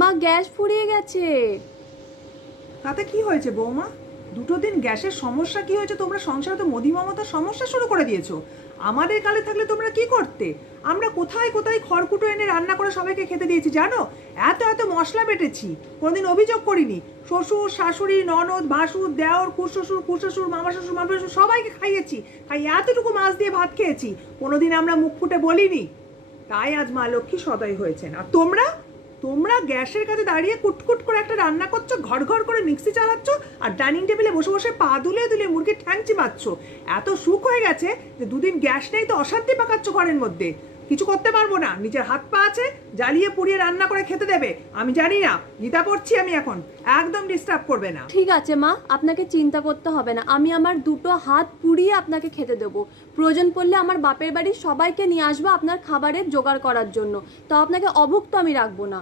মা গ্যাস ফুরিয়ে গেছে। তাতে কি হয়েছে বৌমা? দুটো দিন গ্যাসের সমস্যা কি হয়েছে? তোমরা সংসারে তো মোদি মমতার সমস্যা শুরু করে দিয়েছো। আমাদের কালে থাকলে তোমরা কি করতে? আমরা কোথায় কোথায় খড়কুটো এনে রান্না করে সবাইকে খেতে দিয়েছি জানো? এত এত মশলা বেটেছি, কোনোদিন অভিযোগ করিনি। শ্বশুর শাশুড়ি ননদ ভাসুর দেওর কুশ্বশুর কুশ্বশুর মামা শ্বশুর মামা শ্বশুর সবাইকে খাইয়েছি। এতটুকু মাছ দিয়ে ভাত খেয়েছি, কোনোদিন আমরা মুখ ফুটে বলিনি। তাই আজ মা লক্ষ্মী সদয় হয়েছেন। আর তোমরা তোমরা গ্যাসের কাছে দাঁড়িয়ে কুটকুট করে একটা রান্না করছো, ঘর ঘর করে মিক্সি চালাচ্ছ, আর ডাইনিং টেবিলে বসে বসে পা দুলে দুলে মুরগির ঠ্যাং চিবাচ্ছ। এত সুখ হয়ে গেছে যে দুদিন গ্যাস নেই তো অশান্তি পাকাচ্ছ ঘরের মধ্যে। কিছু করতে পারবো না, নিজের হাত পা আছে, জ্বালিয়ে পুড়িয়ে রান্না করে খেতে দেবে। আমি জানি না, গীতা পড়ছি আমি এখন, একদম ডিস্টার্ব করবে না। ঠিক আছে মা, আপনাকে চিন্তা করতে হবে না, আমি আমার দুটো হাত পুড়িয়ে আপনাকে খেতে দেবো। প্রয়োজন পড়লে আমার বাপের বাড়ির সবাইকে নিয়ে আসবো আপনার খাবারের জোগাড় করার জন্য, তো আপনাকে অভুক্ত আমি রাখবো না।